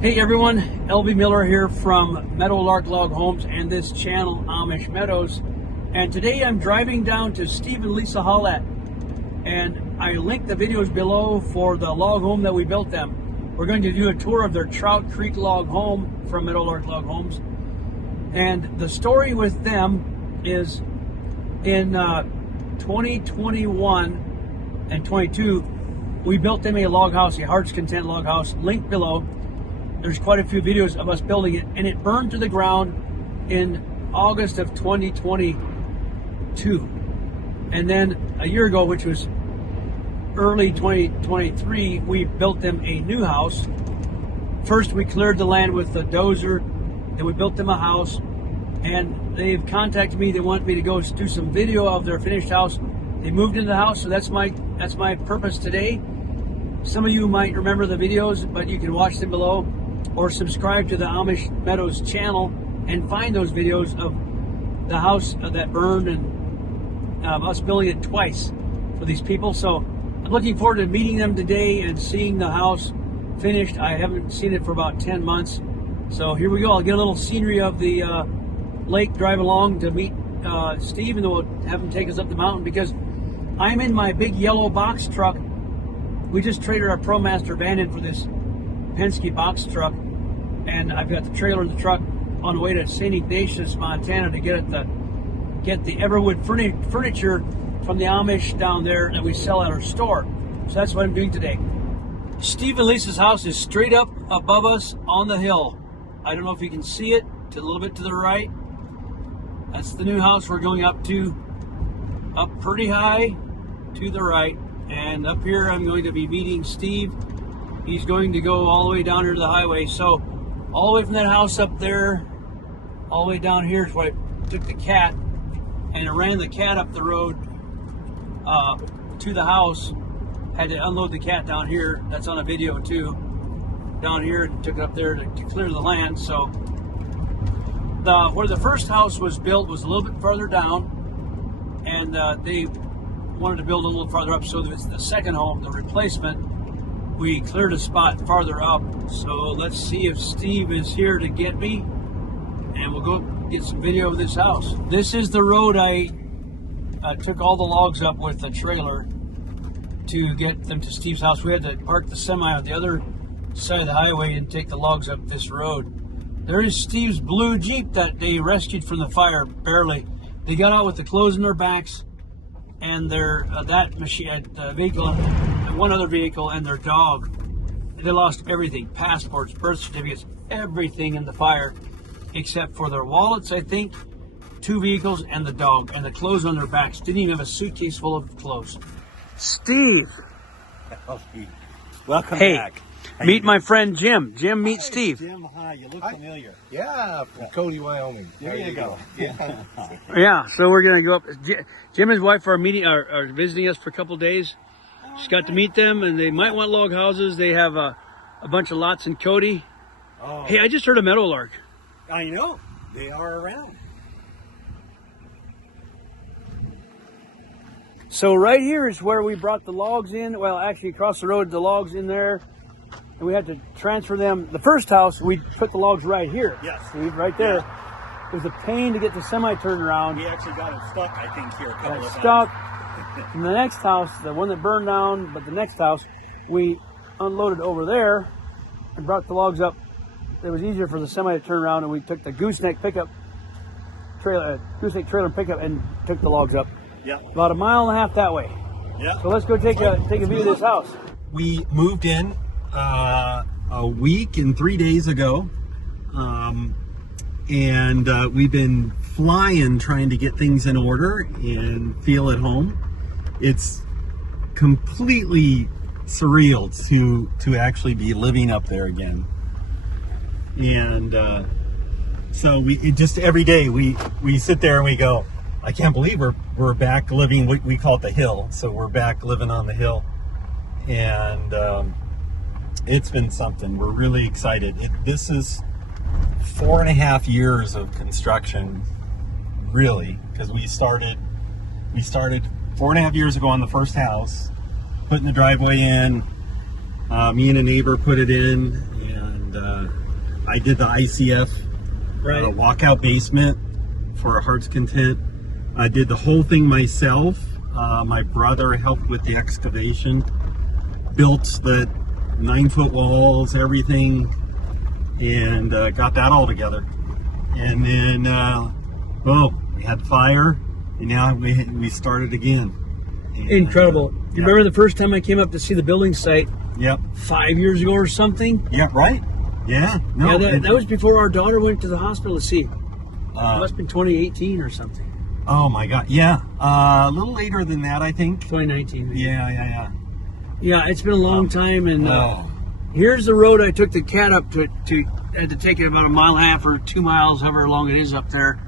Hey everyone, LB Miller here from Meadowlark Log Homes and this channel, Amish Meadows. And today I'm driving down to Steve and Lisa Hollett, and I linked the videos below for the log home that we built them. We're going to do a tour of their Trout Creek Log Home from Meadowlark Log Homes. And the story with them is in 2021 and 22, we built them a log house, a Heart's Content log house, linked below. There's quite a few videos of us building it, and it burned to the ground in August of 2022. And then a year ago, which was early 2023, we built them a new house. First, we cleared the land with the dozer, then we built them a house, and they've contacted me. They want me to go do some video of their finished house. They moved into the house, so that's my purpose today. Some of you might remember the videos, but you can watch them below, or subscribe to the Amish Meadows channel and find those videos of the house that burned and us building it twice for these people. So I'm looking forward to meeting them today and seeing the house finished. I haven't seen it for about 10 months. So here we go. I'll get a little scenery of the lake, drive along to meet Steve, and then we'll have him take us up the mountain because I'm in my big yellow box truck. We just traded our ProMaster van in for this Penske box truck, and I've got the trailer in the truck on the way to St. Ignatius, Montana, to get the Everwood furniture from the Amish down there that we sell at our store. So that's what I'm doing today. Steve and Lisa's house is straight up above us on the hill. I don't know if you can see it, a little bit to the right. That's the new house we're going up to, up pretty high to the right. And up here I'm going to be meeting Steve. He's going to go all the way down here to the highway. So all the way from that house up there, all the way down here is where I took the cat, and I ran the cat up the road to the house. Had to unload the cat down here. That's on a video too. Down here, and took it up there to clear the land. So where the first house was built was a little bit further down, and they wanted to build a little farther up. So the second home, the replacement, we cleared a spot farther up. So let's see if Steve is here to get me, and we'll go get some video of this house. This is the road I took all the logs up with the trailer to get them to Steve's house. We had to park the semi on the other side of the highway and take the logs up this road. There is Steve's blue Jeep that they rescued from the fire, barely. They got out with the clothes in their backs, and their vehicle, and one other vehicle, and their dog. They lost everything: passports, birth certificates, everything in the fire, except for their wallets, I think, 2 vehicles, and the dog, and the clothes on their backs. Didn't even have a suitcase full of clothes. Steve. Welcome hey, back. Meet my friend Jim. Jim, meet Steve. Jim, hi. You look familiar. Yeah, from Cody, Wyoming. There you go. Yeah. Yeah, so we're gonna go up. Jim and his wife are visiting us for a couple of days. Just got to meet them, and they might want log houses. They have a bunch of lots in Cody. Oh. Hey, I just heard a meadowlark. I know. They are around. So right here is where we brought the logs in. Well, actually across the road, the logs in there. And we had to transfer them. The first house, we put the logs right here. Yes. See, right there. Yeah. It was a pain to get the semi turned around. We actually got it stuck, I think, here a couple of times. Stuck. And the next house, the one that burned down, but the next house, we unloaded over there and brought the logs up. It was easier for the semi to turn around, and we took the gooseneck trailer and pickup, and took the logs up. Yeah. About 1.5 miles that way. Yeah. So let's go take a view of this house. We moved in a week and 3 days ago, and we've been flying trying to get things in order and feel at home. It's completely surreal to actually be living up there again. And so every day we sit there and we go, I can't believe we're back living. We call it the hill, so we're back living on the hill, and it's been something. We're really excited. This is 4.5 years of construction, really, because we started 4.5 years ago on the first house, putting the driveway in. Me and a neighbor put it in, and and I did the ICF Right. walkout basement for Heart's Content. I did the whole thing myself. My brother helped with the excavation, built the 9-foot walls, everything, and got that all together. And then, we had fire, and now we started again. And, Incredible. You remember the first time I came up to see the building site? Yep. 5 years ago or something? Yeah, right? Yeah. No, Yeah, that was before our daughter went to the hospital to see it. It uh, must have been 2018 or something. oh my God. Yeah. A little later than that, I think. 2019. maybe. Yeah. Yeah, it's been a long time, and Oh. here's the road I took the cat up to had to take it about 1.5 miles or 2 miles, however long it is up there,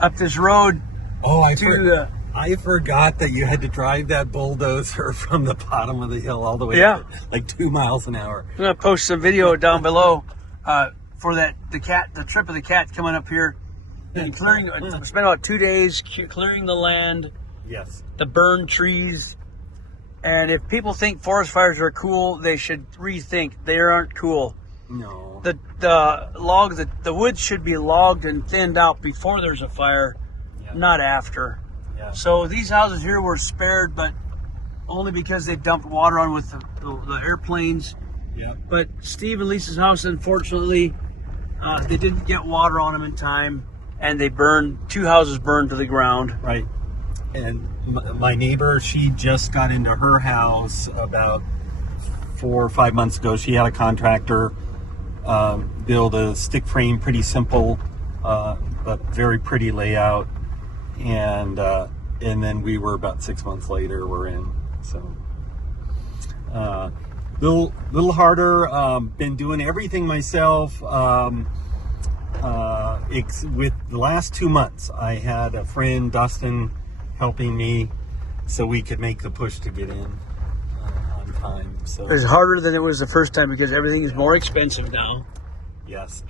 up this road Oh, to I forgot that you had to drive that bulldozer from the bottom of the hill all the way Yeah. up, like 2 miles an hour. I'm gonna post some video down below for the trip of the cat coming up here and clearing. Spent about 2 days clearing the land, Yes. the burned trees. And if people think forest fires are cool, they should rethink. They aren't cool. No. The wood should be logged and thinned out before there's a fire, Yeah. not after. Yeah. So these houses here were spared, but only because they dumped water on with the airplanes. Yeah. But Steve and Lisa's house, unfortunately, they didn't get water on them in time, and they burned. 2 houses burned to the ground. Right. And my neighbor, she just got into her house about 4 or 5 months ago. She had a contractor build a stick frame, pretty simple, but very pretty layout. And then we were about 6 months later, we're in. So little harder. Been doing everything myself. With the last 2 months, I had a friend, Dustin, helping me so we could make the push to get in on time. So It's harder than it was the first time because everything is more expensive now. yes,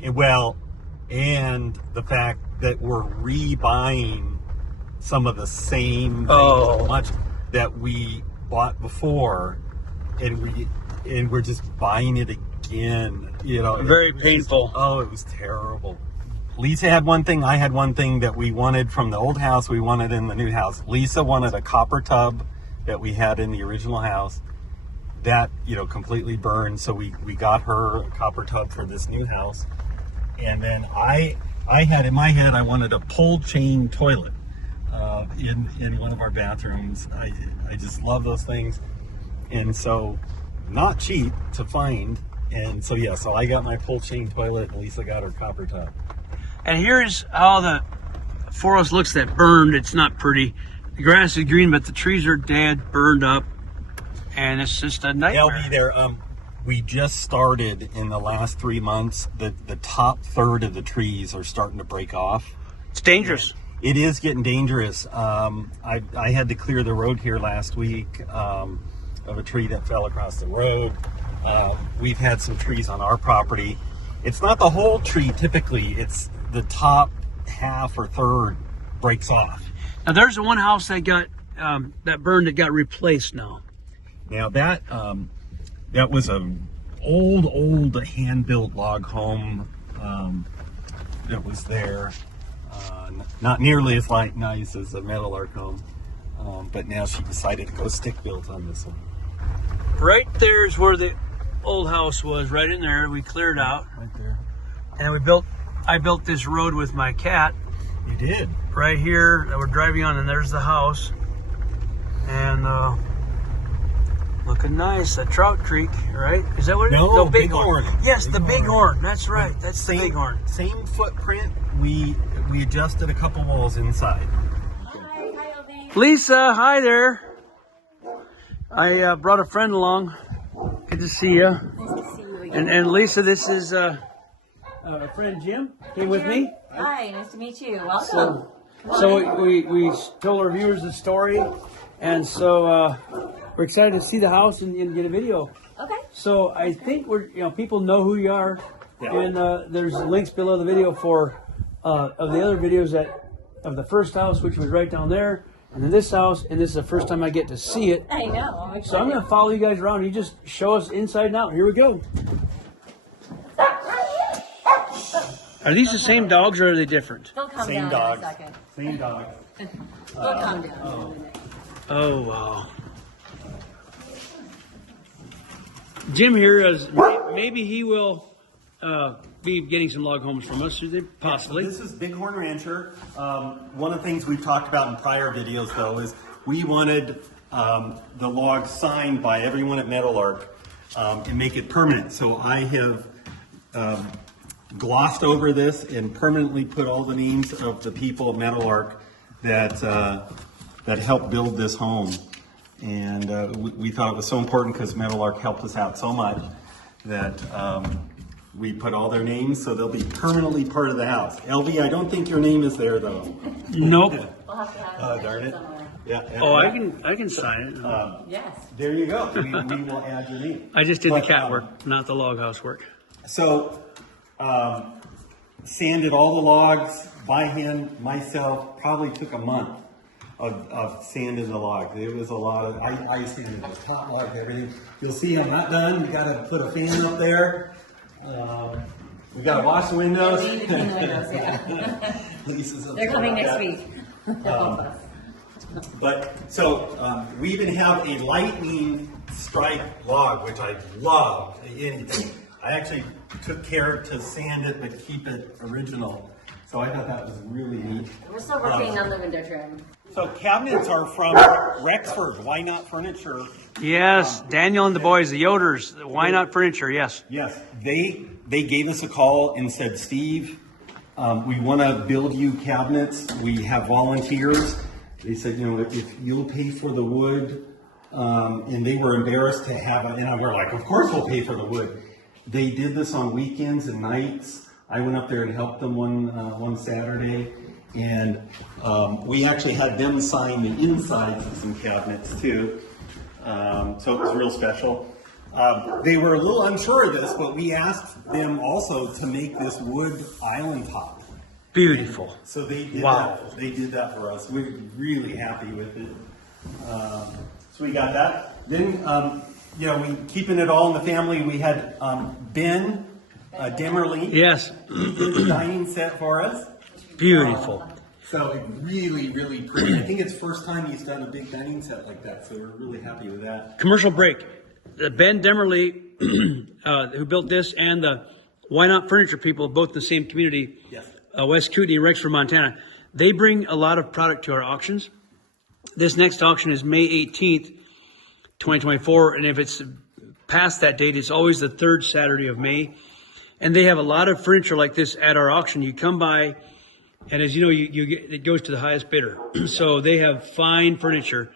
and the fact that we're rebuying some of the same things much that we bought before, and we're just buying it again. Very painful. It was terrible. Lisa had one thing, I had one thing that we wanted from the old house, we wanted in the new house. Lisa wanted a copper tub that we had in the original house. That, completely burned, so we got her a copper tub for this new house. And then I had in my head, I wanted a pull chain toilet in one of our bathrooms. I just love those things. And so, not cheap to find. And so, so I got my pull chain toilet, and Lisa got her copper tub. And here's how the forest looks that burned. It's not pretty. The grass is green, but the trees are dead, burned up, and it's just a nightmare. They'll be there. We just started in the last 3 months. The top third of the trees are starting to break off. It's dangerous. It is getting dangerous. I had to clear the road here last week of a tree that fell across the road. We've had some trees on our property. It's not the whole tree typically. It's the top half or third breaks off. Now there's the one house that got that burned that got replaced now. Now that was an old hand-built log home that was there. Not nearly as nice as a Meadowlark home, but now she decided to go stick-built on this one. Right there's where the old house was, right in there. We cleared out, Right there. and I built this road with my cat You did. right here that we're driving on, and there's the house. And looking nice, a trout creek, right? Is that what it is? No, Bighorn. Bighorn. Yes, the Bighorn. Bighorn. That's right. That's the Bighorn. Same footprint. We adjusted a couple walls inside. Lisa, hi there. I brought a friend along. Good to see you. Nice to see you again. And Lisa, this is friend Jim. Came with me. Hi, nice to meet you. Welcome. So we told our viewers the story, and so we're excited to see the house and get a video. Okay. So I think people know who you are, and there's links below the video for of the other videos of the first house, which was right down there, and then this house, and this is the first time I get to see it. I know. I'm So I'm excited. going to follow you guys around. You just show us inside and out. Here we go. Are these the same dogs or are they different? They'll come Same down dogs. in a second. Same dog. They'll come down. Oh, wow. Jim here is, maybe he will be getting some log homes from us, possibly. This is Bighorn Rancher. One of the things we've talked about in prior videos, though, is we wanted the logs signed by everyone at Meadowlark and make it permanent. So I have glossed over this and permanently put all the names of the people at Meadowlark that helped build this home. And we thought it was so important because Meadowlark helped us out so much that we put all their names so they'll be permanently part of the house. LV, I don't think your name is there though. Nope. We'll have to have Darn it. somewhere. Yeah. Oh, I can sign it. Yes. There you go. We will add your name. I just did the But, cat work, not the log house work. So, sanded all the logs by hand myself. Probably took a month of sanding the logs. It was a lot of. I sanded the top logs, everything. You'll see I'm not done. We got to put a fan up there. We got to wash the windows. We need to clean the windows, yeah. Lisa's They're coming next that. week. Help us. But so we even have a lightning strike log, which I love. Anything. I actually took care to sand it but keep it original. So I thought that was really neat. We're still working on the window trim. So cabinets are from Rexford. Why Not Furniture? Yes, Daniel and the boys, the Yoders, Why Not Furniture, yes. Yes, they gave us a call and said, Steve, we want to build you cabinets. We have volunteers. They said, if you'll pay for the wood, and they were embarrassed to have it. And we were like, of course we'll pay for the wood. They did this on weekends and nights. I went up there and helped them one Saturday. And we actually had them sign the insides of some cabinets too. So it was real special. They were a little unsure of this, but we asked them also to make this wood island top. Beautiful. So they did Wow. that. They did that for us. We're really happy with it. So we got that. Then, we keeping it all in the family. We had Ben Demerly. Yes, He did the dining set for us. beautiful. So really, really pretty. I think it's the first time he's done a big dining set like that. So we're really happy with that. Commercial break. Ben Demerly, who built this, and the Why Not Furniture people, both in the same community, Yes. West Kootenai, Rexford, Montana. They bring a lot of product to our auctions. This next auction is May 18th, 2024, and if it's past that date, it's always the third Saturday of May. And they have a lot of furniture like this at our auction. You come by, and as you know, you get, it goes to the highest bidder. So they have fine furniture.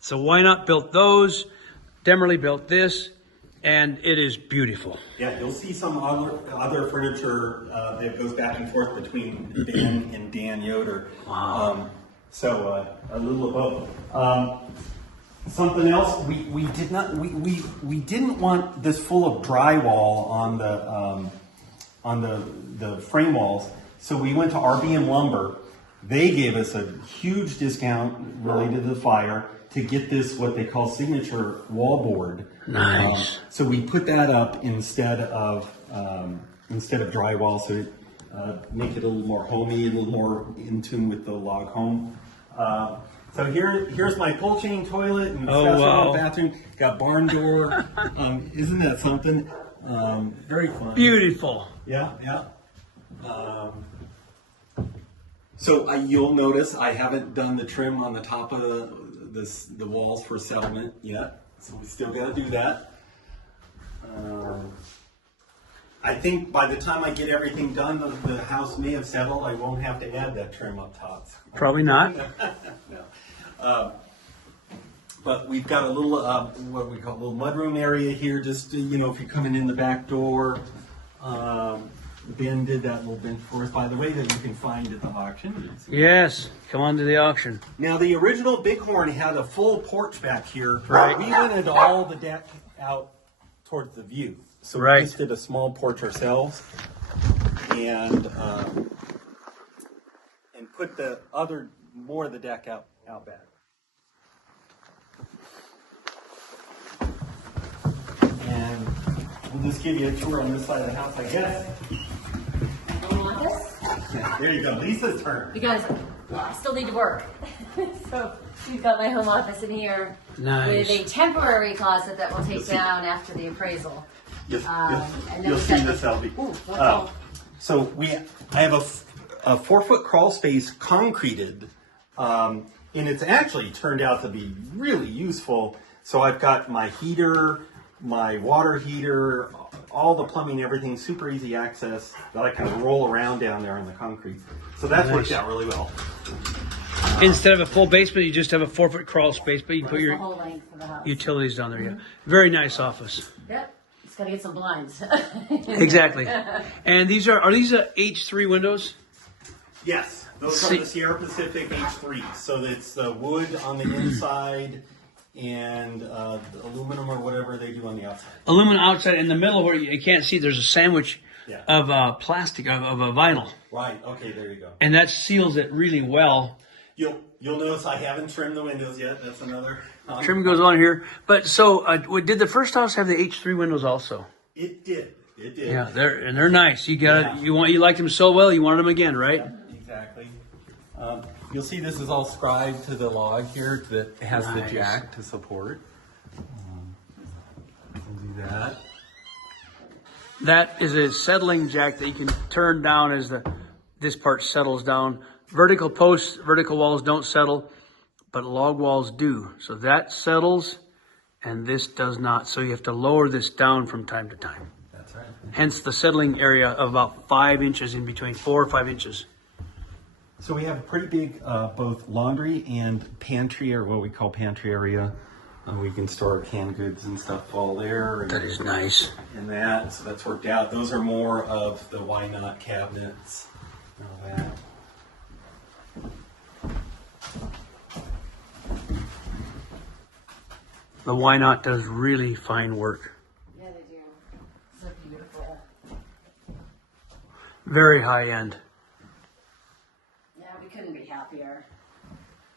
So Why Not built those. Demerly built this, and it is beautiful. Yeah, you'll see some other furniture that goes back and forth between Ben and Dan Yoder. Wow. So a little above. Something else we did not we didn't want this full of drywall on the frame walls. So we went to RBM Lumber. They gave us a huge discount related to the fire to get this what they call signature wall board. Nice. So we put that up instead of drywall, so make it a little more homey, a little more in tune with the log home. So here's my pull chain toilet and wow. bathroom. Got barn door. Isn't that something? Very fun. Beautiful. Yeah. So you'll notice I haven't done the trim on the top of the walls for settlement yet. So we still got to do that. I think by the time I get everything done, the house may have settled. I won't have to add that trim up top. Probably not. No. But we've got a little, what we call a little mudroom area here. Just, if you're coming in the back door. Ben did that little bench for us, by the way, that you can find at the auction. Yes, come on to the auction. Now, the original Bighorn had a full porch back here. Right. We wanted all the deck out towards the view. So Right. we just did a small porch ourselves and put the more of the deck out back. And we'll just give you a tour on this side of the house, I guess. You want this? There you go, Lisa's turn. Because I still need to work. So we've got my home office in here Nice. with a temporary closet that we'll take down after the appraisal. You'll, And then you'll we've see got this, Elby. Ooh, what's all- So I have a 4-foot crawl space concreted, and it's actually turned out to be really useful. So I've got my heater, my water heater, all the plumbing, everything, super easy access that I can roll around down there in the concrete. So that's worked out really well. Instead of a full basement, you just have a 4-foot crawl space, but you can put That's the your whole length of the house. utilities down there. Yeah, very nice office. Yep. Just gotta get some blinds. Exactly. And these are these H3 windows? Yes, those are the Sierra Pacific H3. So it's the wood on the inside and the aluminum or whatever they do on the outside. Aluminum outside, in the middle where you can't see, there's a sandwich of plastic, of a vinyl. Right, okay, there you go. And that seals it really well. You'll notice I haven't trimmed the windows yet. That's another. Trim goes on here. But so, did the first house have the H3 windows also? It did. It did. Yeah, they're nice. You got you liked them so well, you wanted them again, right? Yeah, exactly. You'll see this is all scribed to the log here that has the Nice. jack to support. We'll do that. That is a settling jack that you can turn down as this part settles down. Vertical posts, vertical walls don't settle, but log walls do. So that settles, and this does not. So you have to lower this down from time to time. That's right. Hence the settling area of about 5 inches in between, 4 or 5 inches. So we have a pretty big both laundry and pantry, or what we call pantry area. We can store canned goods and stuff all there. And, That is nice. and that, so that's worked out. Those are more of the why not cabinets and all that. The Why Not does really fine work. Yeah, they do. So beautiful. Very high end. Yeah, we couldn't be happier.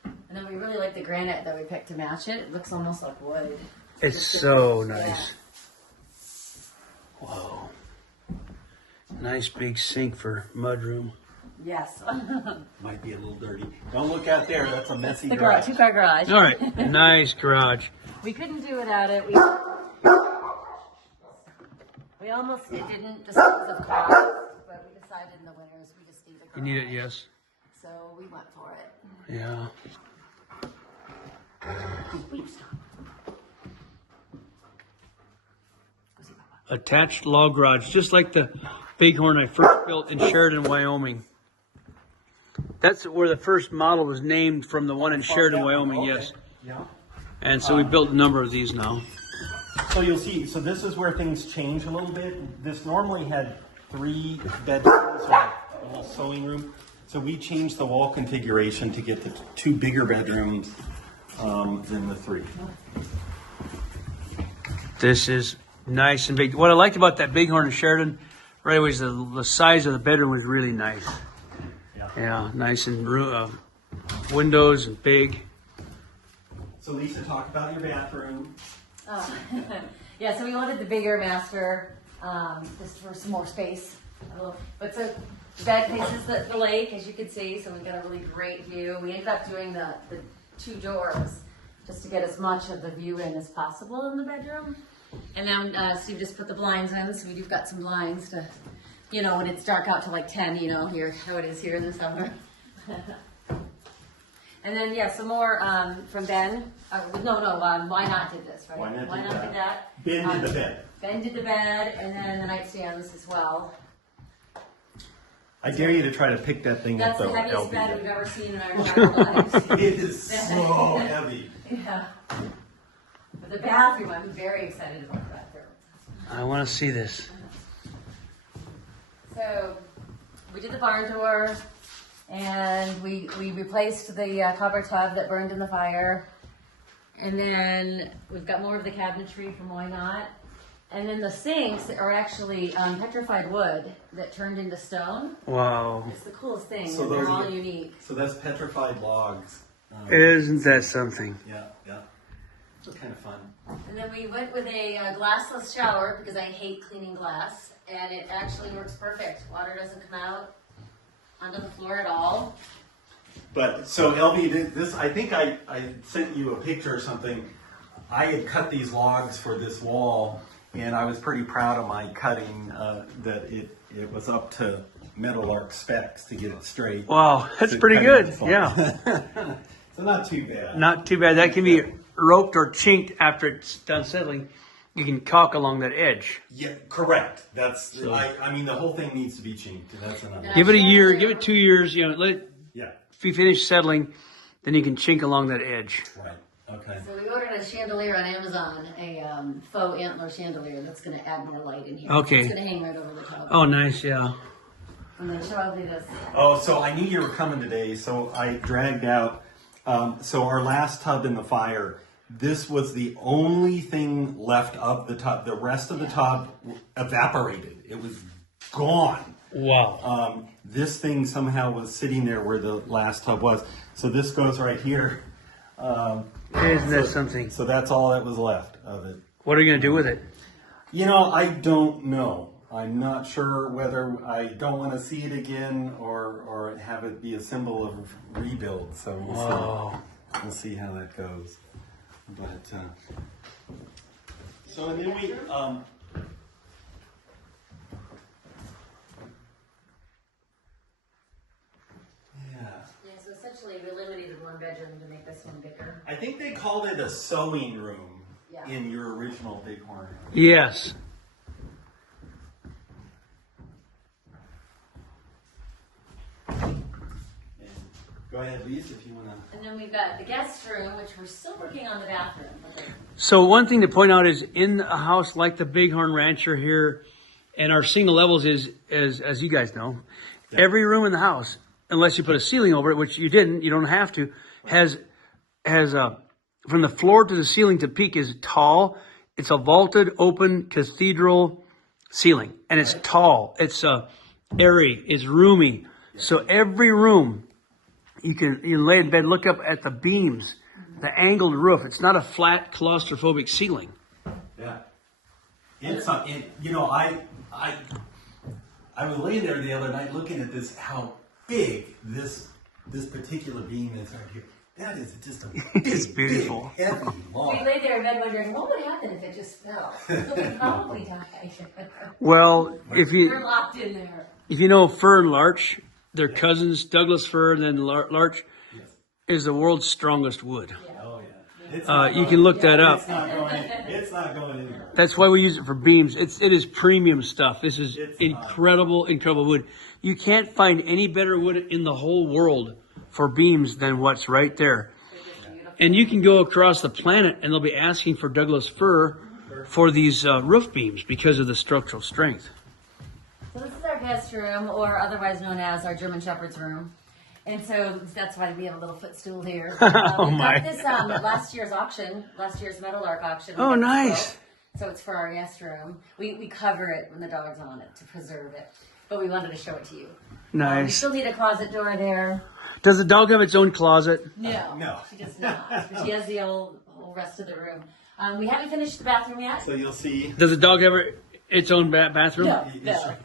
And then we really like the granite that we picked to match it. It looks almost like wood. It's so nice. Whoa. Nice big sink for mudroom. Yes. Might be a little dirty. Don't look out there. That's a messy The garage. garage, 2-car garage. All right, nice garage. We couldn't do without it. We almost didn't just because of cost, but we decided in the winters we just need a garage. You need it, yes. So we went for it. Yeah. Attached log garage, just like the Bighorn I first built in Sheridan, Wyoming. That's where the first model was named, from the one in Sheridan, Wyoming, yes. Yeah. And so we built a number of these now. So you'll see, so this is where things change a little bit. This normally had 3 bedrooms or a little sewing room. So we changed the wall configuration to get the 2 bigger bedrooms than the 3. This is nice and big. What I liked about that Bighorn in Sheridan, right away, is the size of the bedroom was really nice. Yeah, nice and windows and big. So Lisa, talk about your bathroom. Yeah, so we wanted the bigger master, just for some more space. But so the bed faces the lake, as you can see, so we've got a really great view. We ended up doing the 2 doors just to get as much of the view in as possible in the bedroom. And then Steve just put the blinds in, so we've got some blinds to, you know, when it's dark out to like 10, you know, here how it is here in the summer. And then, yeah, some more from Ben. Why Not did this, right? Why Not did Did that. Ben did the bed. Ben did the bed, and then the nightstands as well. I dare you to try to pick that thing That's up, the though, heaviest LB. bed we've ever seen in our entire lives. It is so heavy. Yeah. But the bathroom, I'm very excited about the bathroom. I want to see this. So we did the barn door, and we replaced the copper tub that burned in the fire. And then we've got more of the cabinetry from Why Not. And then the sinks are actually petrified wood that turned into stone. Wow. It's the coolest thing, So and they're those all are the- unique. So that's petrified logs. Isn't that something? Yeah. It's kind of fun. And then we went with a glassless shower because I hate cleaning glass, and it actually works perfect. Water doesn't come out. onto the floor at all. But so LB, this I think I sent you a picture or something. I had cut these logs for this wall, and I was pretty proud of my cutting. That it was up to Meadowlark specs to get it straight. Wow, that's So pretty cutting good. is fun. Yeah, So not too bad. not too bad. That can be roped or chinked after it's done settling. You can caulk along that edge. Yeah, correct. That's So- I mean the whole thing needs to be chinked, and that's another. Give it a year, give it 2 years. You know, Yeah. if you finish settling, then you can chink along that edge. Right. Okay. So we ordered a chandelier on Amazon, a faux antler chandelier that's going to add more light in here. Okay. It's going to hang right over the top. Oh, nice. Yeah. I'm going to show you this. Oh, so I knew you were coming today, so I dragged out. So our last tub in the fire, this was the only thing left of the tub. The rest of the tub evaporated. It was gone. Wow. This thing somehow was sitting there where the last tub was. So this goes right here. Isn't that something? So that's all that was left of it. What are you going to do with it? You know, I don't know. I'm not sure whether I don't want to see it again or have it be a symbol of rebuild. So we'll see how that goes. But so and then we Yeah, so essentially we eliminated one bedroom to make this one bigger. I think they called it a sewing room Yeah. in your original Bighorn. Yes. Go ahead, Lisa, if you want to. And then we've got the guest room, which we're still working on the bathroom. So one thing to point out is in a house like the Bighorn Rancher here, and our single levels is, as you guys know, every room in the house, unless you put a ceiling over it, which you didn't, you don't have to, has from the floor to the ceiling to peak is tall. It's a vaulted, open cathedral ceiling, and it's tall. It's airy. It's roomy. So every room, you can lay in bed, look up at the beams, the angled roof. It's not a flat claustrophobic ceiling. Yeah. It's you know, I was laying there the other night looking at this, how big this particular beam is right here. That is just a big, It's beautiful. big, heavy We log. lay there in bed wondering, what would happen if it just fell? We'd probably die. Well, We're locked in there. if you know fir and larch, they're cousins. Douglas fir and then larch is the world's strongest wood. Oh yeah. It's You can look that up. It's not going anywhere. That's why we use it for beams. It is premium stuff. This is incredible wood. You can't find any better wood in the whole world for beams than what's right there. And you can go across the planet and they'll be asking for Douglas fir for these roof beams because of the structural strength. So this is our guest room, or otherwise known as our German Shepherd's room. And so that's why we have a little footstool here. Oh, we my. got this last year's Meadowlark auction. Oh, nice. So it's for our guest room. We cover it when the dog's on it to preserve it. But we wanted to show it to you. We Nice. still need a closet door there. Does the dog have its own closet? No, she does not. But she has the whole rest of the room. We haven't finished the bathroom yet. So you'll see. Does the dog have its own bathroom? No.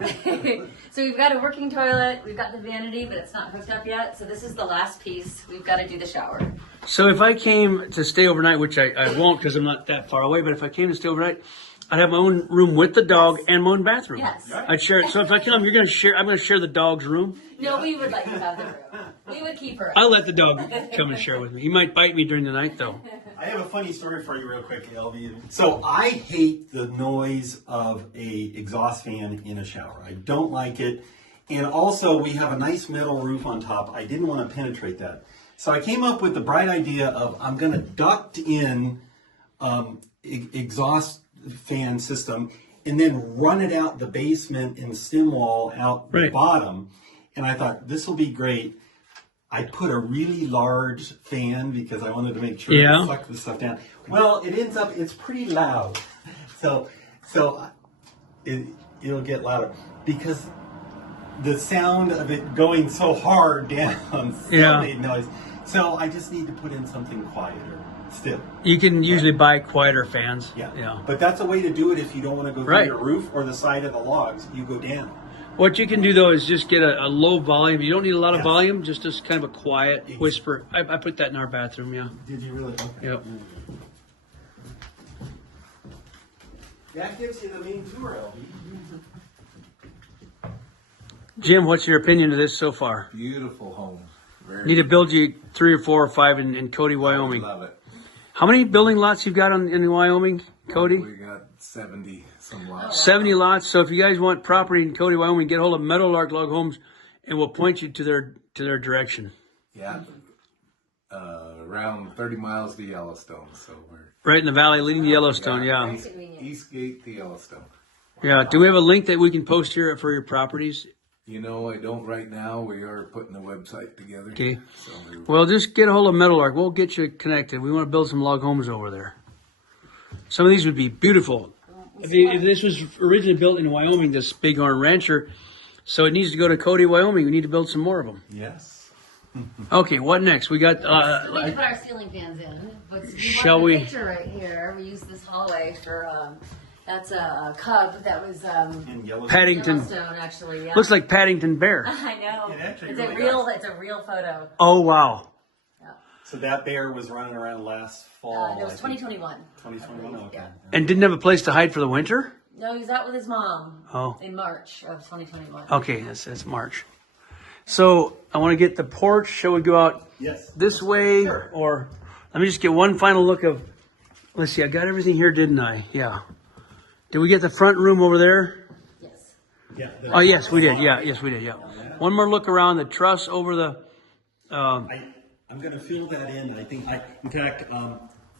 So we've got a working toilet. We've got the vanity, but it's not hooked up yet. So this is the last piece. We've got to do the shower. So if I came to stay overnight, which I won't because I'm not that far away, but if I came to stay overnight, I'd have my own room with the dog and my own bathroom. Yes. I'd share it. So if I come, I'm going to share the dog's room. No, we would like you to have the room. We would keep her. I'll let the dog come and share with me. He might bite me during the night though. I have a funny story for you real quick, LV. So I hate the noise of a exhaust fan in a shower. I don't like it. And also we have a nice metal roof on top. I didn't want to penetrate that. So I came up with the bright idea of I'm going to duct in exhaust fan system and then run it out the basement and stem wall out the Right. bottom. And I thought this will be great. I put a really large fan because I wanted to make sure Yeah. it sucked the stuff down. Well, it ends up, it's pretty loud. So it'll get louder because the sound of it going so hard down still made noise. So I just need to put in something quieter still. You can usually buy quieter fans. Yeah. Yeah. But that's a way to do it if you don't want to go through Right. your roof or the side of the logs. You go down. What you can do though is just get a low volume. You don't need a lot of volume, just kind of a quiet whisper. I put that in our bathroom, yeah. Did you really? Okay. Yep. That gives you the main tour, LB. Jim, what's your opinion of this so far? Beautiful home. Very Need to build you 3 or 4 or 5 in Cody, Wyoming. Love it. How many building lots you've got in Wyoming, Cody? We got 70 some lots. 70 lots. So if you guys want property in Cody, Wyoming, get a hold of Meadowlark Log Homes, and we'll point you to their direction. Yeah. Around 30 miles to Yellowstone, so we're Right in the valley, leading to Yellowstone. Yeah. East Gate to Yellowstone. Yeah. Do we have a link that we can post here for your properties? You know, I don't right now. We are putting a website together. Okay. So Well, just get a hold of Meadowlark. We'll get you connected. We want to build some log homes over there. Some of these would be beautiful. If this was originally built in Wyoming, this Bighorn Rancher, so it needs to go to Cody, Wyoming. We need to build some more of them. yes. Okay, what next? We got. We need to put our ceiling fans in. But Shall a we- Picture right here. We use this hallway for. That's a cub that was In Yellowstone. Paddington. Yellowstone, actually. Yeah. Looks like Paddington Bear. I know. It actually It's really a real. does. It's a real photo. Oh wow. Yeah. So that bear was running around last fall. It was 2021. 2021. Okay. Yeah. And didn't have a place to hide for the winter? No, he was out with his mom. Oh. In March of 2021. Okay, that's March. So I want to get the porch. Shall we go out Yes. this way, Sure. or let me just get one final look of? Let's see. I got everything here, didn't I? Yeah. Did we get the front room over there? Yes. Yeah. Oh yes, we did. Yeah, yes, we did. Yeah. One more look around the truss over the. I'm going to fill that in. I think in fact,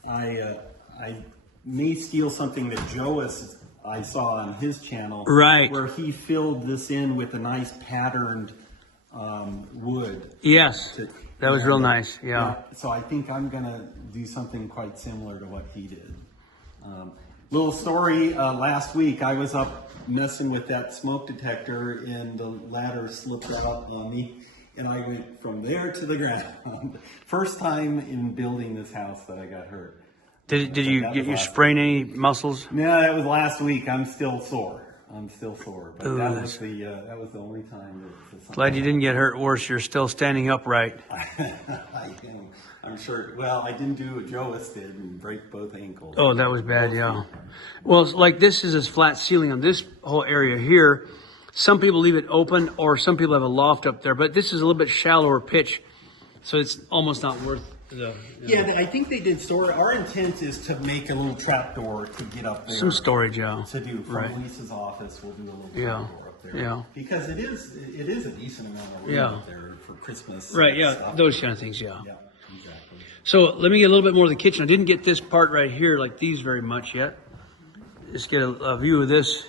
I may steal something that I saw on his channel. Right. Where he filled this in with a nice patterned wood. Yes, that was real nice. Yeah. So I think I'm going to do something quite similar to what he did. Little story, last week I was up messing with that smoke detector and the ladder slipped out on me and I went from there to the ground. First time in building this house that I got hurt. Did you sprain any muscles? No, that was last week. I'm still sore. But Ooh, that was the only time that Glad you didn't get hurt worse. You're still standing upright. I'm sure. Well, I didn't do what Joas did and break both ankles. Oh, that was bad, yeah. Well, it's like this is a flat ceiling on this whole area here. Some people leave it open, or some people have a loft up there, but this is a little bit shallower pitch, so it's almost not worth the. Yeah, I think they did store. Our intent is to make a little trap door to get up there. Some storage, yeah. To do from Right. Lisa's office, we'll do a little Yeah, trap door up there. yeah. Because it is a decent amount of room Yeah. up there for Christmas. Right, and yeah, stuff. those kind of things, yeah. Yeah, exactly. So let me get a little bit more of the kitchen. I didn't get this part right here, like these, very much yet. Just get a view of this.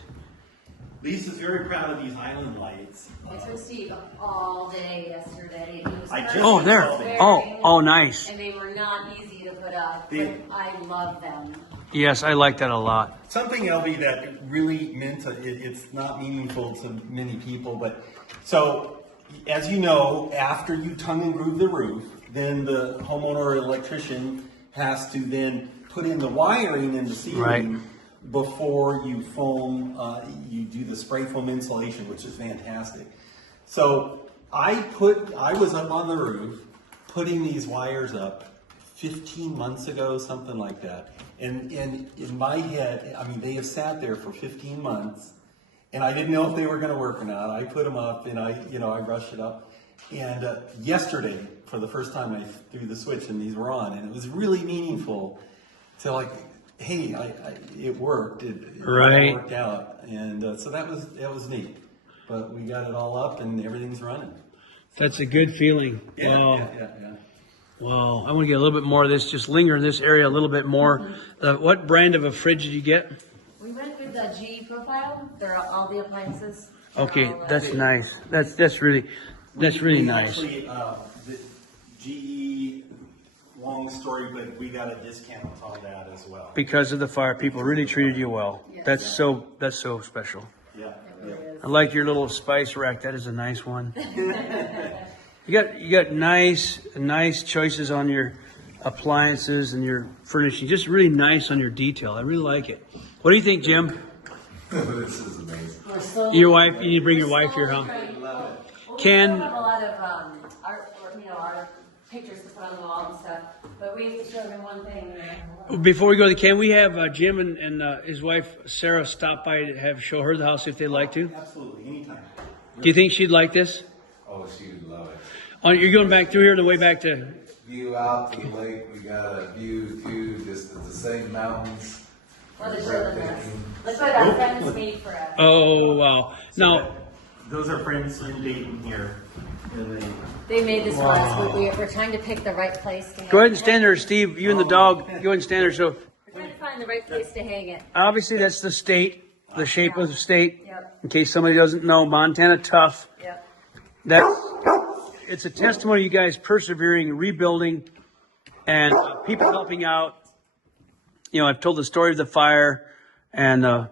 Lisa's very proud of these island lights. I took Steve all day yesterday. And he was I just- Oh, there. Oh, nice. And they were not easy to put up, but They- I love them. Yes, I like that a lot. Something, LB, that really it's not meaningful to many people, but so as you know, after you tongue and groove the roof, then the homeowner or electrician has to then put in the wiring in the ceiling Right. before you you do the spray foam insulation, which is fantastic. So I was up on the roof putting these wires up 15 months ago, something like that. And in my head, I mean, they have sat there for 15 months, and I didn't know if they were going to work or not. I put them up, and I brushed it up. And yesterday, for the first time, I threw the switch, and these were on, and it was really meaningful to like, hey, it worked. It Right. all worked out, and so that was neat. But we got it all up, and everything's running. That's a good feeling. Yeah, Wow. yeah. Wow. I want to get a little bit more of this. Just linger in this area a little bit more. What brand of a fridge did you get? We went with the G profile. They're all the appliances. Okay, that's nice. That's really nice. Actually, the GE, long story, but we got a discount on that as well. Because of the fire, people really treated you well. Yes. That's so special. Yeah. I like your little spice rack. That is a nice one. You got nice choices on your appliances and your furnishing. Just really nice on your detail. I really like it. What do you think, Jim? This is amazing. We're so Your wife, you need to bring your wife here, huh? Well, Ken- we still have a lot of art, or, our pictures to put on the wall and stuff, but we have to show them one thing. Before we go to the can we have Jim and his wife Sarah stop by to have show her the house if they'd like to? Absolutely, anytime. Do you think she'd like this? Oh, she would love it. Oh, you're going back through here on the way back to. View out to the lake. We got a view too, just at the same mountains. Well, the children, look what our friends made for us. Oh wow! Now Those are friends in Dayton here. And They made this for us. We're trying to pick the right place to hang go ahead and it. stand there, Steve. You and the dog. Go ahead and stand there. So We're trying to find the right place to hang it. obviously that's the state, the shape of the state. Yep. In case somebody doesn't know, Montana tough. Yep. It's a testimony you guys persevering, rebuilding, and people helping out. I've told the story of the fire, and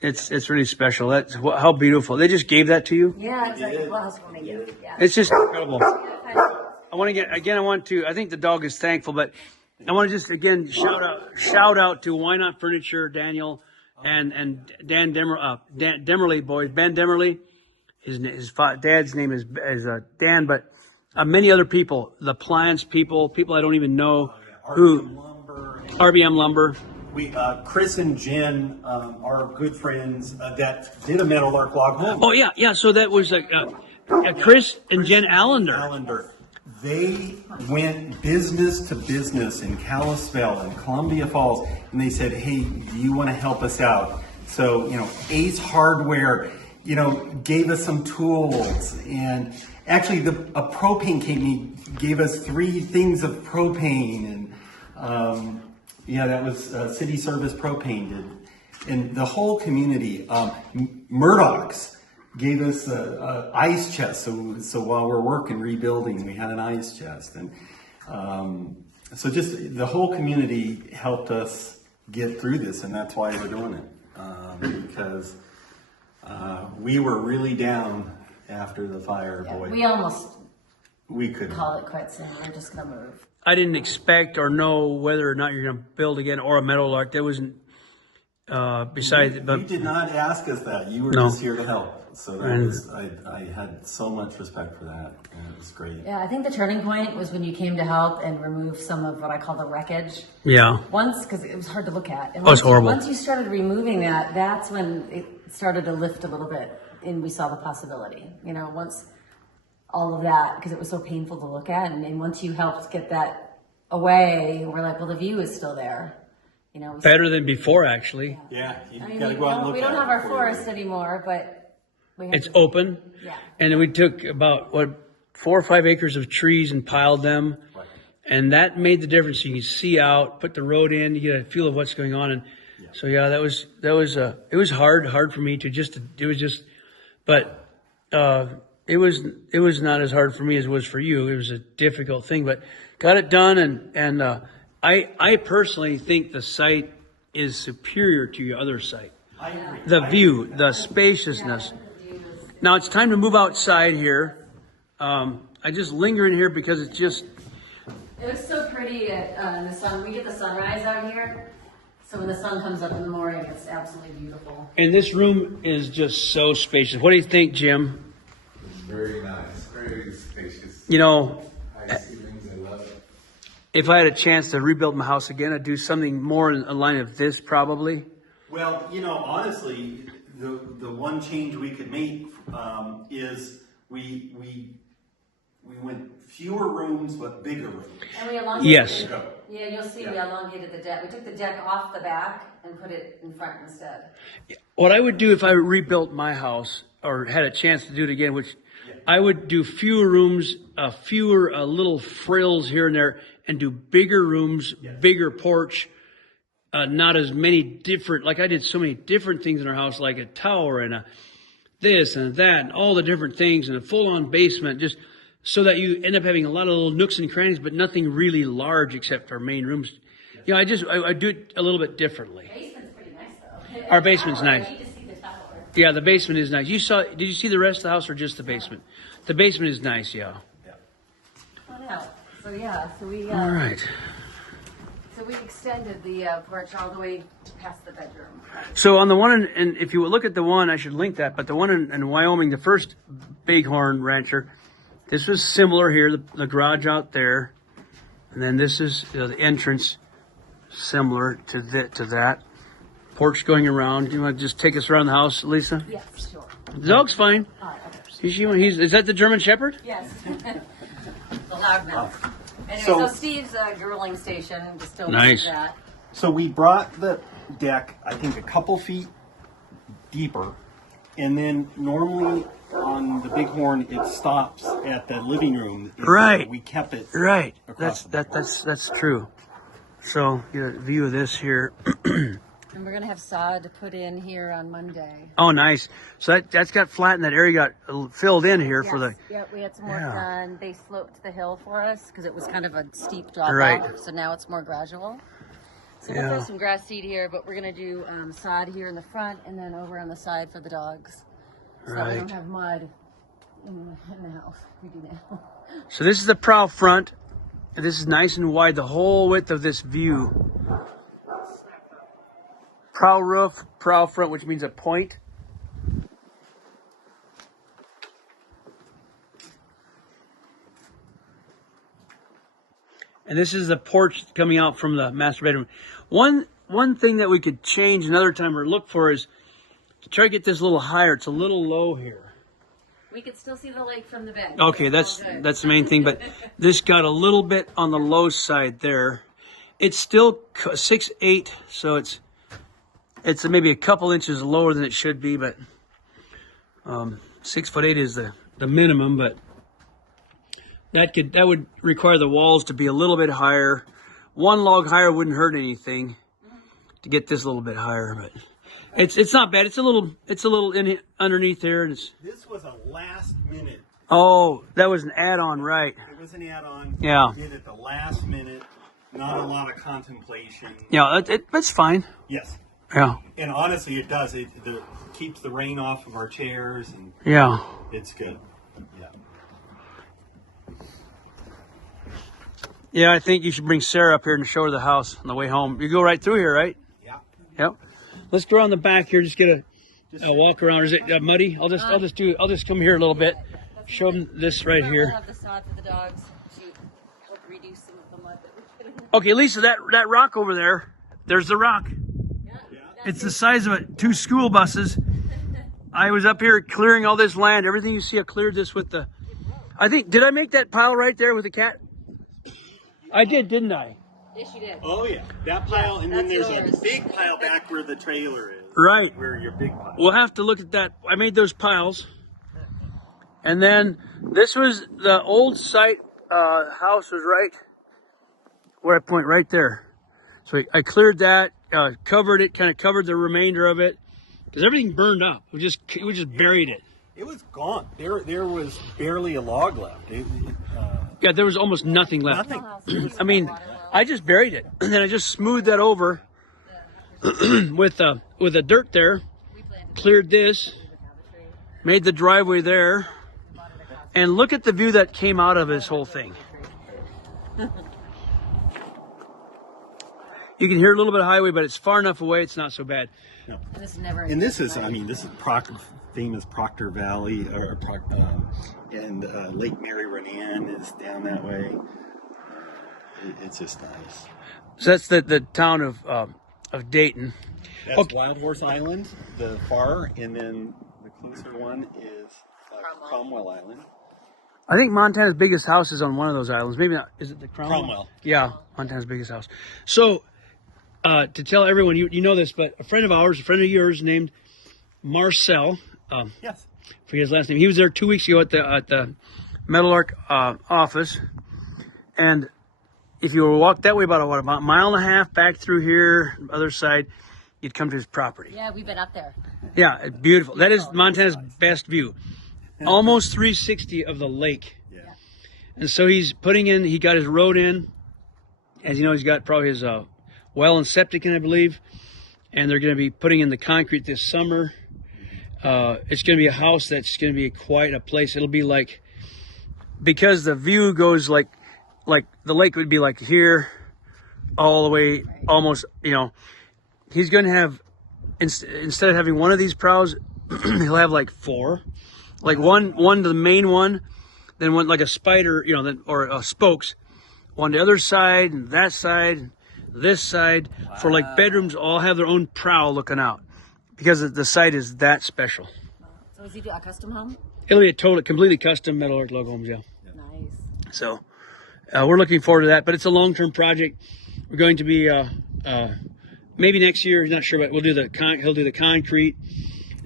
it's really special. That's how beautiful. They just gave that to you. Yeah, it's like a glass for me. Yeah. It's just incredible. I think the dog is thankful, but I want to just again shout out to Why Not Furniture, Daniel, and Dan Demerly boys, Ben Demerly. His dad's name is Dan, but many other people, the Plants people I don't even know RBM Lumber. Chris and Jen are good friends that did a Meadowlark Log Home. Oh yeah. So that was Chris and Jen Allender. They went business to business in Kalispell and Columbia Falls, and they said, "Hey, do you want to help us out?" So Ace Hardware, gave us some tools, and actually a propane company gave us 3 things of propane, and that was City Service Propane did, and the whole community. Murdoch's gave us a ice chest, so while we're working rebuilding, we had an ice chest, and so just the whole community helped us get through this, and that's why we're doing it, because we were really down after the fire. Yeah, Boy, we couldn't call it quits and we're just gonna move. I didn't expect or know whether or not you're going to build again or a Meadowlark. That wasn't besides. But you did not ask us that. You were No. just here to help. So that was, I had so much respect for that, and it was great. Yeah, I think the turning point was when you came to help and remove some of what I call the wreckage. yeah, Once, because it was hard to look at. And Oh, it's horrible. Once you started removing that, that's when it started to lift a little bit, and we saw the possibility. Once all of that, because it was so painful to look at, and once you helped get that away, we're like, well, the view is still there. better than before actually. Yeah, you I mean, got to go out and look we at don't it have our before you forest leave. anymore, but we have It's open, Yeah. and then we took about 4 or 5 acres of trees and piled them, Right. and that made the difference. You can see out, put the road in, you get a feel of what's going on, and so that was it was hard for me but it was not as hard for me as it was for you. It was a difficult thing, but got it done, and I personally think the site is superior to your other site. I agree. The view, the spaciousness. Now it's time to move outside here. I just linger in here because it's just. It was so pretty in the sun. We get the sunrise out here, so when the sun comes up in the morning, it's absolutely beautiful. And this room is just so spacious. What do you think, Jim? It's very nice, very spacious. High ceilings, I love it. If I had a chance to rebuild my house again, I'd do something more in the line of this probably. Well, honestly, the one change we could make is we went fewer rooms but bigger rooms. And we elongated. Yes. Yeah, you'll see we elongated the deck. We took the deck off the back and put it in front instead. What I would do if I rebuilt my house or had a chance to do it again, which I would do fewer rooms, fewer little frills here and there, and do bigger rooms, bigger porch, not as many different, like I did so many different things in our house, like a tower and a this and that, and all the different things, and a full-on basement, just so that you end up having a lot of little nooks and crannies, but nothing really large except our main rooms. I do it a little bit differently. Basement's pretty nice though. Our basement's nice. I need to see the tower. Yeah, the basement is nice. Did you see the rest of the house or just the basement? The basement is nice, yeah. Oh, yeah. So we All right. So we extended the porch all the way past the bedroom. So on the one, and if you look at the one, I should link that, but the one in Wyoming, the first Bighorn Rancher, this was similar here, the garage out there. And then this is the entrance, similar to that. Porch going around. You want to just take us around the house, Lisa? Yes, sure. The dog's fine. All right, Is that the German Shepherd? yes. The loudmouth. Anyway, So- so Steve's grilling station, just still Nice. that. So we brought the deck, I think, a couple feet deeper, and then normally on the Bighorn it stops at the living room. And Right. We kept it Right. across the That's true. So get a view of this here. And we're gonna have sod put in here on Monday. Oh, nice. So that's got flat, and that area got filled in here for the. Yeah, we had some work Yeah. done. They sloped the hill for us because it was kind of a steep drop Right. off. So now it's more gradual. So Yeah. we'll throw some grass seed here, but we're gonna do sod here in the front and then over on the side for the dogs. So that we don't Right. have mud in the house. We do now. So this is the prow front. And this is nice and wide, the whole width of this view. Prow roof, prow front, which means a point. And this is the porch coming out from the master bedroom. One thing that we could change another time or look for is to try to get this a little higher. It's a little low here. We could still see the lake from the bed. Okay, It's all good. that's the main thing, but this got a little bit on the low side there. It's still 6'8", so it's maybe a couple inches lower than it should be, but 6'8" is the minimum, but that would require the walls to be a little bit higher. One log higher wouldn't hurt anything to get this a little bit higher, but it's not bad. It's a little in underneath there, and it's. This was a last minute. Oh, that was an add-on, right? It was an add-on. Yeah. We did it the last minute. Not a lot of contemplation. Yeah, that's fine. Yes. Yeah, And honestly, it does. It keeps the rain off of our chairs, and yeah. it's good. Yeah. Yeah, I think you should bring Sarah up here and show her the house on the way home. You go right through here, right? Yeah. Yep. Let's go around the back here. Just get a walk around. Is it muddy? I'll just come here a little bit. Show them this right We'll here. have the sod for the dogs to help reduce some of the mud that we put in. Okay, Lisa, that rock over there. There's the rock. Yeah. It's the size of 2 school buses. I was up here clearing all this land. Everything you see, I cleared this with the. Did I make that pile right there with the cat? I did, didn't I? Yes, you did. Oh yeah, that pile, and then that's there's yours. a big pile back where the trailer is. Right. Where your big pile. We'll have to look at that. I made those piles. And then this was the old site. House was right where I point right there. So I cleared that, covered it, kind of covered the remainder of it. Because everything burned up. We just buried it. It was gone. There was barely a log left. Yeah, there was almost nothing left. Nothing. I mean, I just buried it. And then I just smoothed that over with the dirt there. Cleared this. Made the driveway there. And look at the view that came out of this whole thing. You can hear a little bit of highway, but it's far enough away, it's not so bad. No. And this is never. And this is famous Proctor Valley, and Lake Mary Renan is down that way. It's just nice. So that's the town of Dayton. That's Okay. Wild Horse Island, the far, and then the closer one is Cromwell Island. I think Montana's biggest house is on one of those islands. Maybe not. Is it the Cromwell? Cromwell. Yeah, Montana's biggest house. So, to tell everyone, you know this, but a friend of yours named Marcel, Yes. forget his last name. He was there 2 weeks ago at the Meadowlark office, and if you were to walk that way about a mile and a half back through here, other side, you'd come to his property. Yeah, we've been up there. Yeah, it's beautiful. That is Montana's best view. Almost 360 of the lake. Yeah. And so he's putting in, he got his road in. As you know, he's got probably his well and septic in, I believe. And they're going to be putting in the concrete this summer. It's going to be a house that's going to be quite a place. It'll be like, because the view goes like the lake would be like here, all the way, almost, you know, he's going to have, instead of having one of these prows, he'll have like 4, like one to the main one, then one like a spider, you know, then or spokes, one the other side and that side, this side, for like bedrooms, all have their own prow looking out because the site is that special. So is he a custom home? It'll be a completely custom Meadowlark Log Homes, yeah. Nice. So we're looking forward to that, but it's a long-term project. We're going to be maybe next year, not sure, but we'll do he'll do the concrete.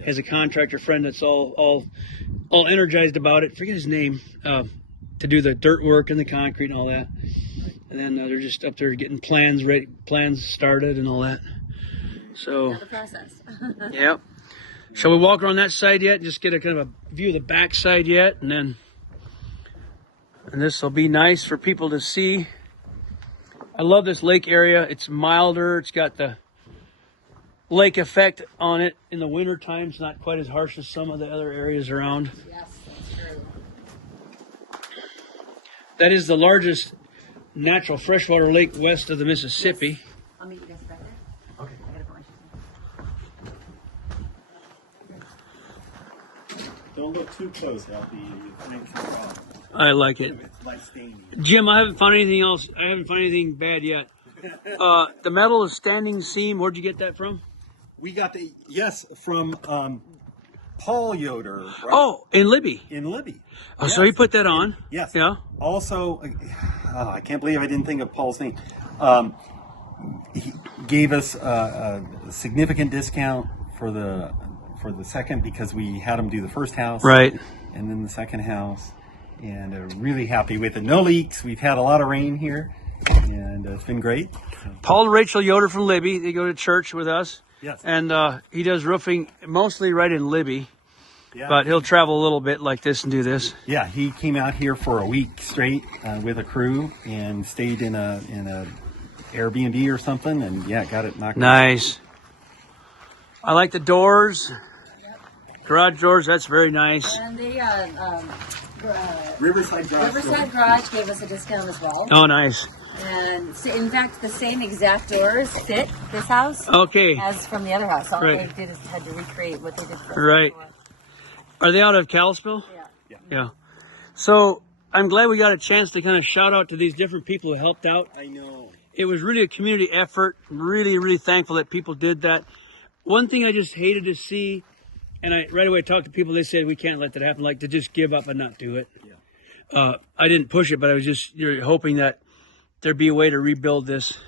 Has a contractor friend that's all energized about it. Forget his name, to do the dirt work and the concrete and all that. And then they're just up there getting plans started and all that. So The process. yeah. Shall we walk around that side yet? Just get a kind of a view of the back side yet, and this will be nice for people to see. I love this lake area. It's milder. It's got the lake effect on it in the winter time. It's not quite as harsh as some of the other areas around. Yes, that's true. That is the largest natural freshwater lake west of the Mississippi. I'll meet you guys back there. Okay. I gotta put my shoes on. Don't look too close, Alfie. You think you're wrong. I like it. It's like staining. Jim, I haven't found anything else. I haven't found anything bad yet. The metal is standing seam. Where'd you get that from? We got from Paul Yoder. Right? Oh, in Libby. In Libby. Oh, so he put that on. Yes. Yeah. Also, I can't believe I didn't think of Paul's name. He gave us a significant discount for the second because we had him do the first house, Right. and then the second house, and really happy with it. No leaks. We've had a lot of rain here, and it's been great. So, Paul and Rachel Yoder from Libby. They go to church with us. yes. And he does roofing mostly right in Libby, Yeah. but he'll travel a little bit like this and do this. Yeah, he came out here for a week straight with a crew and stayed in a Airbnb or something, and yeah, got it knocked out. Nice. I like the doors. Garage doors, that's very nice. And the Riverside Garage. Riverside Garage gave us a discount as well. Oh, nice. And so in fact, the same exact doors fit this house Okay. as from the other house. All Right. they did is had to recreate what they did for us. Right. Are they out of Kalispell? Yeah. Yeah. So I'm glad we got a chance to kind of shout out to these different people who helped out. I know. It was really a community effort. Really, really thankful that people did that. One thing I just hated to see, and I right away talked to people, they said we can't let that happen, like to just give up and not do it. Yeah. I didn't push it, but I was just hoping that there'd be a way to rebuild this.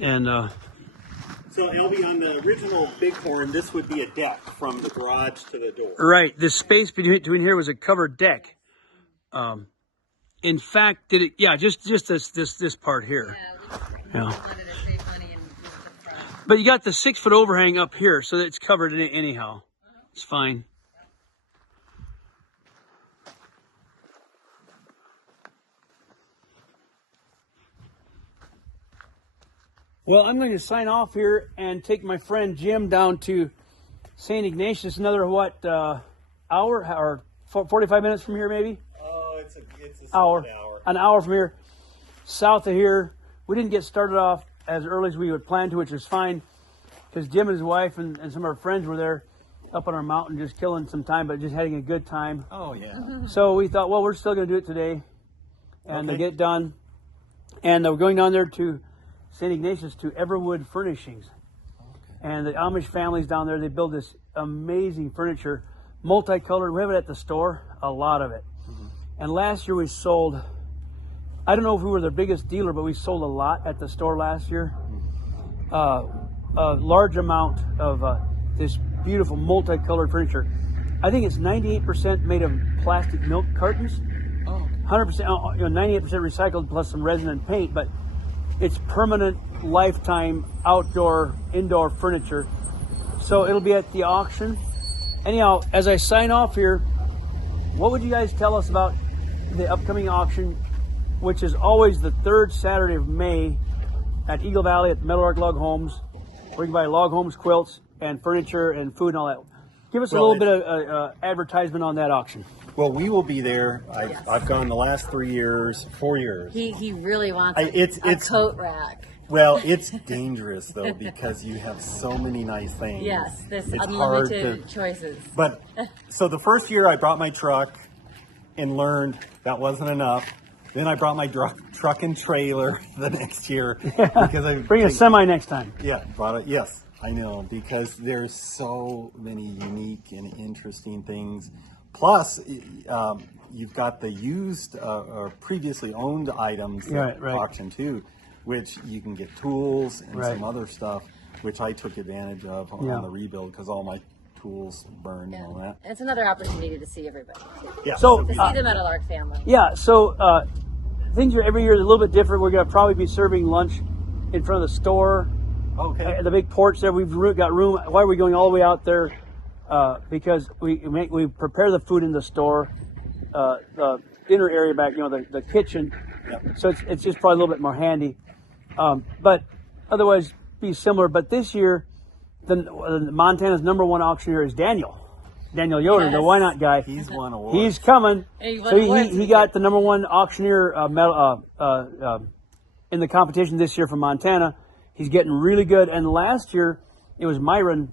And So, LB, on the original Bighorn, this would be a deck from the garage to the door. right, the space between here was a covered deck. In fact, did it? Yeah, just this part here. Yeah. Wanted to save money and use the front. But you got the 6-foot overhang up here, so that it's covered anyhow. It's fine. Well, I'm going to sign off here and take my friend Jim down to St. Ignatius. Another hour or 45 minutes from here, maybe. Oh, it's a Hour. solid hour. An hour from here, south of here. We didn't get started off as early as we would plan to, which is fine, because Jim and his wife and some of our friends were there up on our mountain just killing some time, but just having a good time. Oh, yeah. So we thought, well, we're still going to do it today and Okay. get it done. And we're going down there to St. Ignatius to Everwood Furnishings. And the Amish families down there, they build this amazing furniture, multicolored. We have it at the store, a lot of it. And last year we sold, I don't know if we were their biggest dealer, but we sold a lot at the store last year. A large amount of this beautiful multicolored furniture. I think it's 98% made of plastic milk cartons. 100%, 98% recycled plus some resin and paint, but it's permanent, lifetime outdoor, indoor furniture. So it'll be at the auction. Anyhow, as I sign off here, what would you guys tell us about the upcoming auction, which is always the third Saturday of May at Eagle Valley at the Meadowlark Log Homes, where you can buy log homes, quilts, and furniture and food and all that. Give us a Well, little bit of advertisement on that auction. Well, we will be there. I've gone the last 3 years, 4 years. He really wants It's a coat rack. Well, it's dangerous though because you have so many nice things. Yes, there's It's unlimited choices. But so the first year I brought my truck and learned that wasn't enough. Then I brought my truck and trailer the next year because I Bring a semi next time. Yeah, brought it. Yes, I know, because there's so many unique and interesting things. Plus, you've got the used or previously owned items Right. auction too, which you can get tools and Right. some other stuff, which I took advantage of on Yeah. the rebuild because all my tools burned and all that. It's another opportunity to see everybody. Yeah. So, To see the Meadowlark family. Yeah, so things are every year a little bit different. We're going to probably be serving lunch in front of the store. Okay. The big porch there, we've got room. Why are we going all the way out there? Because we prepare the food in the store, the dinner area back, the kitchen. Yep. So it's just probably a little bit more handy. But otherwise, be similar. But this year, the Montana's #1 auctioneer is Daniel Yoder, the Yes. Why Not guy. He's won awards. He's coming. And he won So awards he this got the #1 auctioneer in the competition this year from Montana. He's getting really good. And last year it was Myron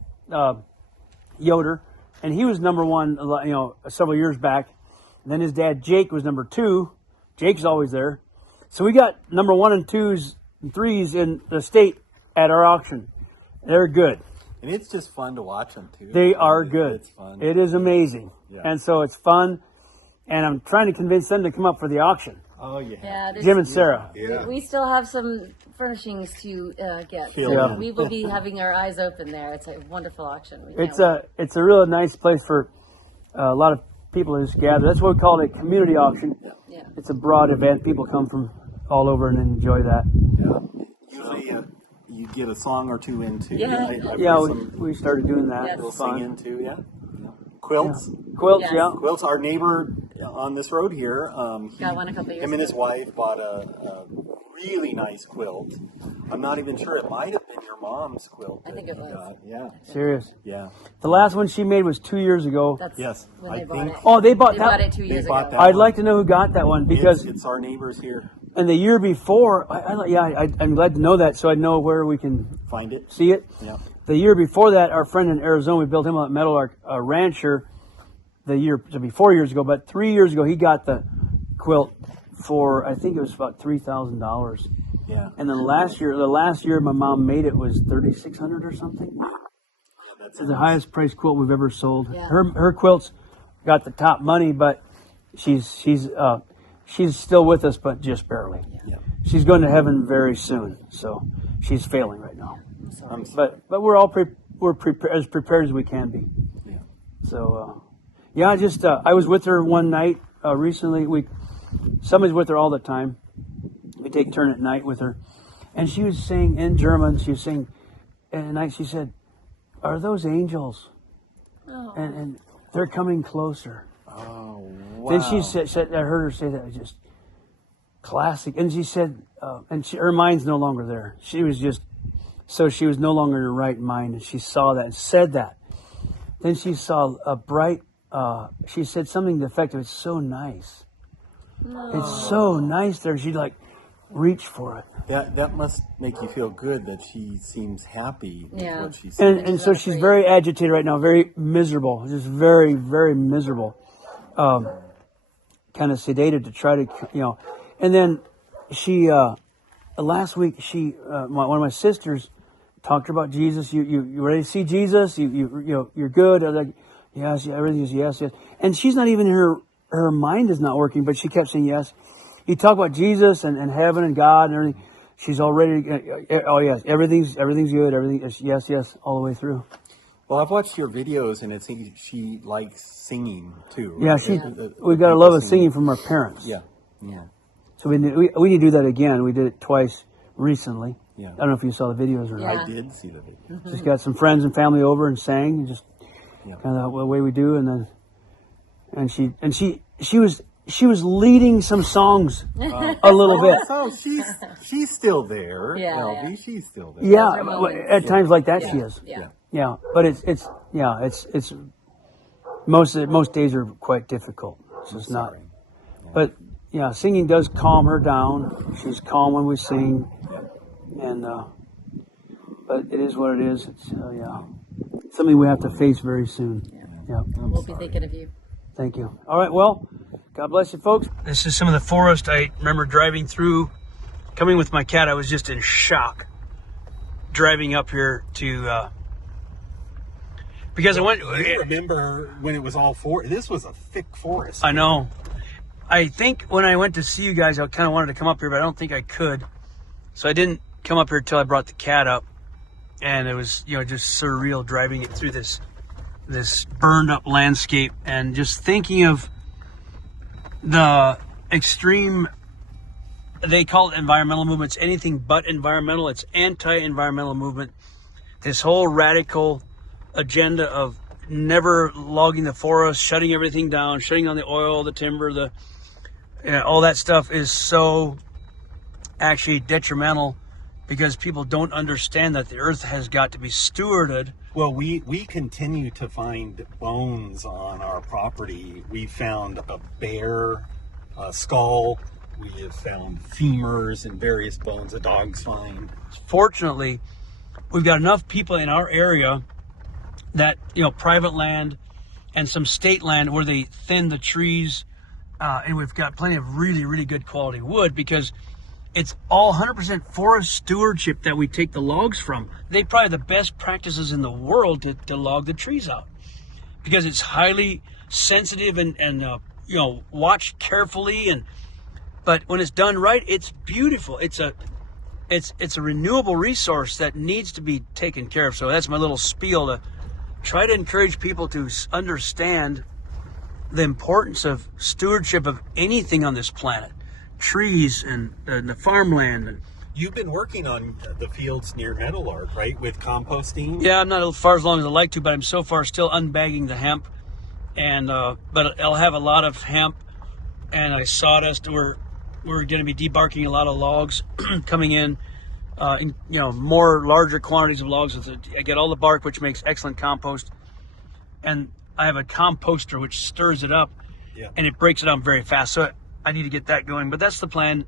Yoder, and he was #1, several years back. And then his dad Jake was #2. Jake's always there. So we got #1 and 2s and 3s in the state at our auction. They're good. And it's just fun to watch them too. They are good. It's fun. It is amazing. Yeah. And so it's fun. And I'm trying to convince them to come up for the auction. Oh yeah. Yeah, Jim and Sarah. Yeah. we still have some furnishings to get. Fill So in. we will be having our eyes open there. It's a wonderful auction. We can't It's a real nice place for a lot of people to just gather. That's what we call it, a community auction. Yeah. It's a broad event. People come from all over and enjoy that. Yeah. Usually you get a song or two into. Yeah. Yeah, we started doing that. Yes. It was Sing fun. into, yeah. Quilts. Quilts, Yes. yeah. Quilts. Our neighbor on this road here, Got one a couple years him and his ago. wife bought a really nice quilt. I'm not even sure. It might have been your mom's quilt. I think that it you was. got. Yeah. Serious. Yeah. The last one she made was 2 years ago. That's Yes, when I they bought think- it. Oh, they bought They that. bought it 2 years bought ago. that. I'd like to know who got that one because It's our neighbors here. and the year before, I'm glad to know that so I know where we can Find it. see it. Yeah. The year before that, our friend in Arizona, we built him a Meadowlark Rancher. The year to be 4 years ago, but 3 years ago he got the quilt for I think it was about $3,000. Yeah. And then the last year my mom made it was $3,600 or something. That's It's the highest priced quilt we've ever sold. Yeah. Her quilts got the top money, but she's still with us, but just barely. Yeah. She's going to heaven very soon, so she's failing right now. I'm sorry. But we're all as prepared as we can be. Yeah. So I was with her one night recently. Somebody's with her all the time. We take turn at night with her, and she was saying in German. She was saying, and at night she said, "Are those angels?" Oh. And they're coming closer. Oh, wow. Then she said, I heard her say that, it was just classic. And she said, her mind's no longer there. She was no longer in her right mind, and she saw that and said that. Then she saw a bright. She said something to the effect of, "It's so nice. It's so nice there." She'd like reach for it, That must make you feel good that she seems happy with Yeah. what she said. and so she's very agitated right now, very miserable, just very, very miserable. Kind of sedated to try to, And then she last week one of my sisters talked to her about Jesus. You ready to see Jesus? You're good. I was like, yes, everything is yes. And she's not even her mind is not working, but she kept saying yes. You talk about Jesus and heaven and God and everything. She's already, oh yes, everything's good. Everything is yes, all the way through. Well, I've watched your videos, and it seems she likes singing too. Yeah, right? we got a love of singing from our parents. Yeah. So we need to do that again. We did it twice recently. Yeah. I don't know if you saw the videos or not. Yeah. I did see the video. Just got some friends and family over and sang, and just Yeah. kind of the way we do. And she was leading some songs a little bit. So she's still there. Yeah, LB, yeah. she's still there. Yeah, Those are moments. at times like that she Yeah. is. Yeah. Yeah, but it's most days are quite difficult. So it's not. But yeah, singing does calm her down. She's calm when we sing, and but it is what it is. It's something we have to face very soon. Yeah. We'll be thinking of you. Thank you. All right. Well, God bless you, folks. This is some of the forest I remember driving through. Coming with my cat, I was just in shock driving up here to because I went. You remember when it was all forest? This was a thick forest. I know. I think when I went to see you guys, I kind of wanted to come up here, but I don't think I could. So I didn't come up here until I brought the cat up, and it was just surreal driving it through this burned up landscape and just thinking of the extreme. They call it environmental movements, anything but environmental. It's anti-environmental movement. This whole radical agenda of never logging the forest, shutting everything down, shutting on the oil, the timber, all that stuff is so actually detrimental because people don't understand that the earth has got to be stewarded. Well, we continue to find bones on our property. We found a bear skull. We have found femurs and various bones a dog's find. Fortunately, we've got enough people in our area that, private land and some state land where they thin the trees, and we've got plenty of really, really good quality wood because it's all 100% forest stewardship that we take the logs from. They probably the best practices in the world to log the trees out because it's highly sensitive and watched carefully but when it's done right, it's beautiful. It's a renewable resource that needs to be taken care of. So that's my little spiel to try to encourage people to understand the importance of stewardship of anything on this planet, trees and the farmland. You've been working on the fields near Meadowlark, right, with composting? Yeah, I'm not as far as long as I'd like to, but I'm so far still unbagging the hemp, and but I'll have a lot of hemp and sawdust. We're going to be debarking a lot of logs coming in more larger quantities of logs. I get all the bark, which makes excellent compost. And I have a composter which stirs it up and it breaks it down very fast. So I need to get that going. But that's the plan,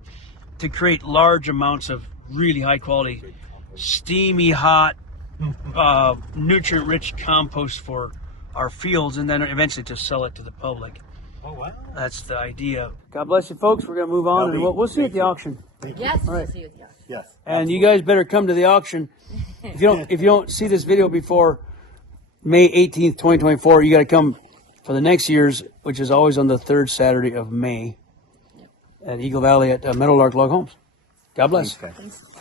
to create large amounts of really high quality, steamy, hot, nutrient-rich compost for our fields, and then eventually to sell it to the public. Oh, wow. That's the idea. God bless you, folks. We're going to move on, and we'll see you at the auction. Yes, All right. we'll see you at the auction. Yes. And you guys better come to the auction. If you don't see this video before May 18th, 2024, you got to come for the next year's, which is always on the third Saturday of May at Eagle Valley at Meadowlark Log Homes. God bless. Thanks. Thanks.